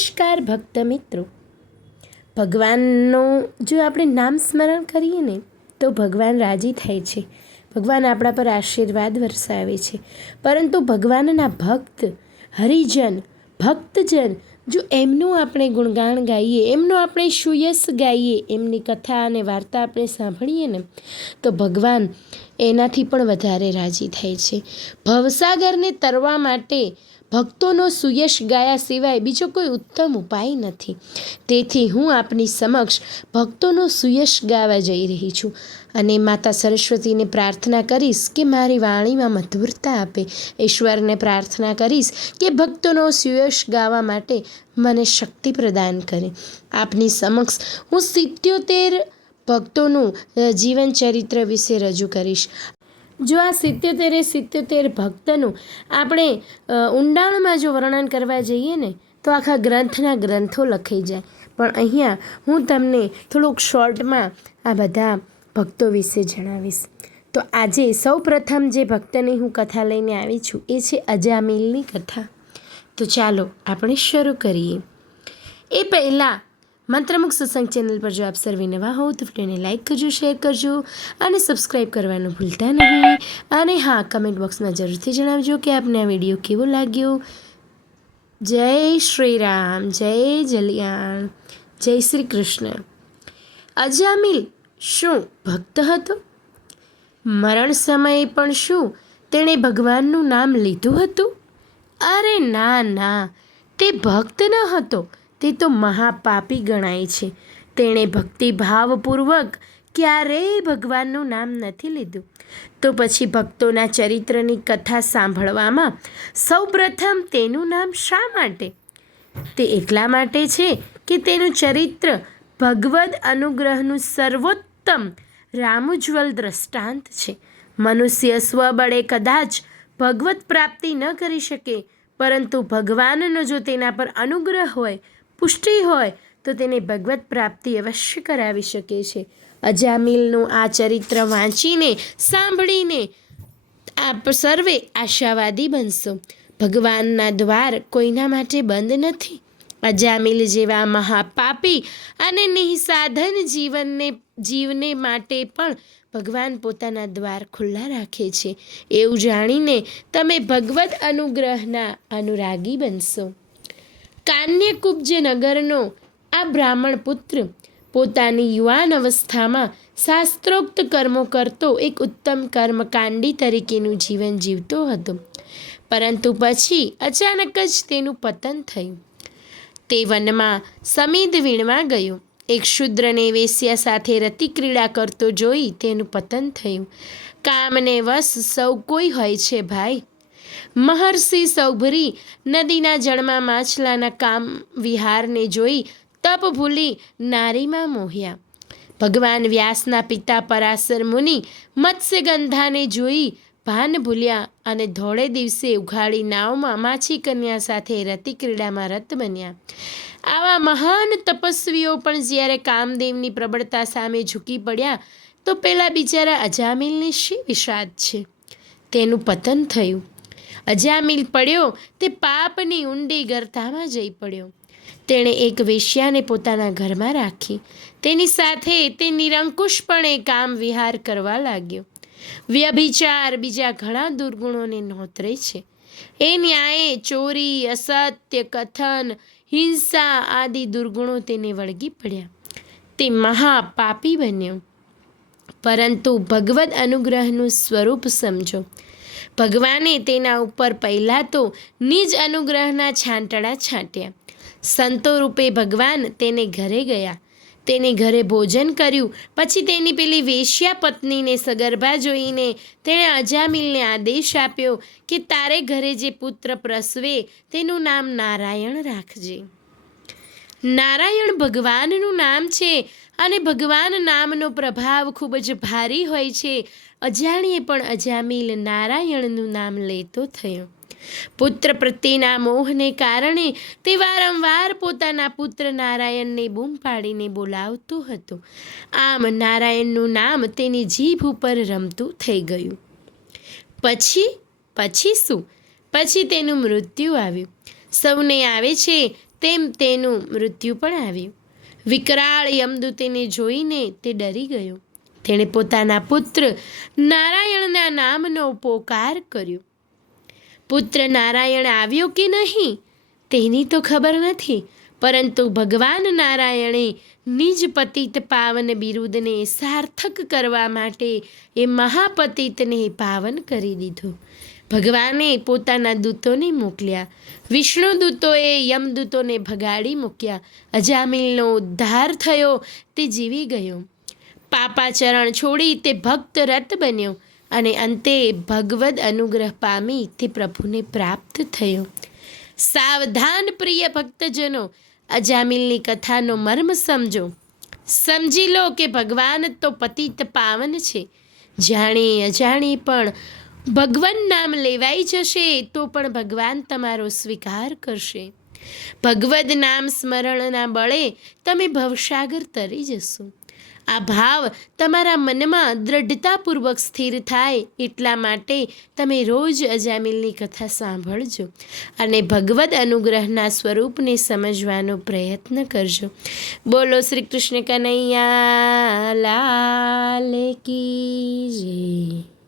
નમસ્કાર ભક્ત મિત્રો, ભગવાનનું જો આપણે નામ સ્મરણ કરીએ ને તો ભગવાન રાજી થાય છે. ભગવાન આપણા પર આશીર્વાદ વરસાવે છે. પરંતુ ભગવાનના ભક્ત, હરિજન, ભક્તજન જો એમનું આપણે ગુણગાન ગાઈએ, એમનો આપણે સુયશ ગાઈએ, એમની કથા અને વાર્તા આપણે સાંભળીએ ને તો ભગવાન એનાથી પણ વધારે રાજી થાય છે. ભવસાગરને તરવા માટે ભક્તોનો સુયશ ગાયા સિવાય બીજો કોઈ ઉત્તમ ઉપાય નથી. તેથી હું આપની સમક્ષ ભક્તોનો સુયશ ગાવા જઈ રહી છું અને માતા સરસ્વતીને પ્રાર્થના કરીશ કે મારી વાણીમાં મધુરતા આપે. ઈશ્વરને પ્રાર્થના કરીશ કે ભક્તોનો સુયશ ગાવા માટે મને શક્તિ પ્રદાન કરે. આપની સમક્ષ હું 77 ભક્તોનું જીવન ચરિત્ર વિશે રજૂ કરીશ. જો આ 77 ભક્તનું આપણે ઊંડાણમાં જો વર્ણન કરવા જઈએ ને તો આખા ગ્રંથના ગ્રંથો લખાઈ જાય. પણ અહીંયા હું તમને થોડુંક શોર્ટમાં આ બધા ભક્તો વિશે જણાવીશ. તો આજે સૌ પ્રથમ જે ભક્તની હું કથા લઈને આવી છું એ છે અજામિલની કથા. તો ચાલો આપણે શરૂ કરીએ. એ પહેલાં મંત્રમુખ સત્સંગ ચેનલ પર જો આપ સર્વે નવા હો તો વિડીયોને લાઇક કરજો, શેર કરજો અને સબસ્ક્રાઈબ કરવાનું ભૂલતા નહીં. અને હા, કમેન્ટ બોક્સમાં જરૂરથી જણાવજો કે આપને આ વિડીયો કેવો લાગ્યો. જય શ્રી રામ, જય જલિયાણ, જય શ્રી કૃષ્ણ. અજામિલ શું ભક્ત હતો? મરણ સમયે પણ શું તેણે ભગવાનનું નામ લીધું હતું? અરે ના, તે ભક્ત ન હતો. તે તો મહાપાપી ગણાય છે. તેણે ભક્તિભાવપૂર્વક ક્યારેય ભગવાનનું નામ નથી લીધું. તો પછી ભક્તોના ચરિત્રની કથા સાંભળવામાં સૌપ્રથમ તેનું નામ શા માટે? તે એટલા માટે છે કે તેનું ચરિત્ર ભગવદ અનુગ્રહનું સર્વોત્તમ રામોજ્જવલ દ્રષ્ટાંત છે. મનુષ્ય સ્વબળે કદાચ ભગવત પ્રાપ્તિ ન કરી શકે, પરંતુ ભગવાનનો જો તેના પર અનુગ્રહ હોય, પુષ્ટિ હોય તો તેને ભગવત પ્રાપ્તિ અવશ્ય કરાવી શકે છે. અજામિલનું આ ચરિત્ર વાંચીને, સાંભળીને આપ સર્વે આશાવાદી બનશો. ભગવાનના દ્વાર કોઈના માટે બંધ નથી. અજામિલ જેવા મહાપાપી અને નિઃસાધન જીવને માટે પણ ભગવાન પોતાના દ્વાર ખુલ્લા રાખે છે. એવું જાણીને તમે ભગવદ અનુગ્રહના અનુરાગી બનશો. કાન્યકુબ્જ નગરનો આ બ્રાહ્મણ પુત્ર પોતાની યુવાન અવસ્થામાં શાસ્ત્રોક્ત કર્મો કરતો એક ઉત્તમ કર્મકાંડી તરીકેનું જીવન જીવતો હતો. પરંતુ પછી અચાનક જ તેનું પતન થયું. તે વનમાં સમીધ વીણવા ગયો. એક શૂદ્રને વેશ્યા સાથે રતિક્રીડા કરતો જોઈ તેનું પતન થયું. કામને વશ સૌ કોઈ હોય છે ભાઈ. મહર્ષિ સૌભરી નદીના જળમાં માછલાના કામ વિહારને જોઈ તપ ભૂલી નારીમાં મોહ્યા. ભગવાન વ્યાસના પિતા પરાશર મુનિ મત્સ્યગંધાને જોઈ ભાન ભૂલ્યા અને ધોળે દિવસે ઉઘાડી નાવમાં માછી કન્યા સાથે રતિક્રીડામાં રત બન્યા. આવા મહાન તપસ્વીઓ પણ જ્યારે કામદેવની પ્રબળતા સામે ઝૂકી પડ્યા તો પેલા બિચારા અજામિલની શી વિષાદ છે. તેનું પતન થયું. અજામિલ પડ્યો તે પાપની ઊંડી ગર્તામાં જઈ પડ્યો. તેણે એક વેશ્યાને પોતાના ઘરમાં રાખી. તેની સાથે તે નિરંકુશપણે કામ વિહાર કરવા લાગ્યો. વ્યભિચાર બીજા ઘણા દુર્ગુણોને નોતરે છે. એ ન્યાયે ચોરી, અસત્ય કથન, હિંસા આદિ દુર્ગુણો તેને વળગી પડ્યા. તે મહાપાપી બન્યો. પરંતુ ભગવદ અનુગ્રહનું સ્વરૂપ સમજો. ભગવાને તેના ઉપર પહેલાં તો નિજ અનુગ્રહના છાંટડા છાંટ્યા. સંતો રૂપે ભગવાન તેને ઘરે ગયા. તેને ઘરે ભોજન કર્યું. પછી તેની પેલી વેશ્યા પત્નીને સગર્ભા જોઈને તેણે અજામિલને આદેશ આપ્યો કે તારે ઘરે જે પુત્ર પ્રસવે તેનું નામ નારાયણ રાખજે. નારાયણ ભગવાનનું નામ છે અને ભગવાન નામનો પ્રભાવ ખૂબ જ ભારી હોય છે. અજાણીએ પણ અજામિલ નારાયણનું નામ લેતો થયો. પુત્ર પ્રત્યેના મોહને કારણે તે વારંવાર પોતાના પુત્ર નારાયણને બૂમ પાડીને બોલાવતો હતો. આમ નારાયણનું નામ તેની જીભ ઉપર રમતું થઈ ગયું. પછી શું? પછી તેનું મૃત્યુ આવ્યું. સૌને આવે છે તેમ તેનું મૃત્યુ પણ આવ્યું. વિકરાળ યમદૂતને જોઈને તે ડરી ગયો. તેણે પોતાના પુત્ર નારાયણના નામનો પોકાર કર્યો. પુત્ર નારાયણ આવ્યો કે નહીં તેની તો ખબર નથી, પરંતુ ભગવાન નારાયણે નિજ પતિત પાવન બિરુદને સાર્થક કરવા માટે એ મહાપતિતને પાવન કરી દીધો. ભગવાને પોતાના દૂતોને મોકલ્યા. વિષ્ણુ દૂતોએ યમદૂતોને ભગાડી મૂક્યા. અજામિલનો ઉદ્ધાર થયો, તે જીવી ગયો. પાપાચરણ છોડી તે ભક્ત રત બન્યો અને અંતે ભગવદ અનુગ્રહ પામી તે પ્રભુને પ્રાપ્ત થયો. સાવધાન પ્રિય ભક્તજનો, અજામિલની કથાનો મર્મ સમજો. સમજી લો કે ભગવાન તો પતિત પાવન છે. જાણી અજાણી પણ ભગવાન નામ લેવાઈ જશે તો પણ ભગવાન તમારો સ્વીકાર કરશે. ભગવદ નામ સ્મરણના બળે તમે ભવસાગર તરી જશો. આ ભાવ તમારા મનમાં દ્રઢતાપૂર્વક સ્થિર થાય એટલા માટે તમે રોજ અજામિલની કથા સાંભળજો અને ભગવદ અનુગ્રહના સ્વરૂપને સમજવાનો પ્રયત્ન કરજો. બોલો શ્રી કૃષ્ણ કનૈયા લાલ કી જય.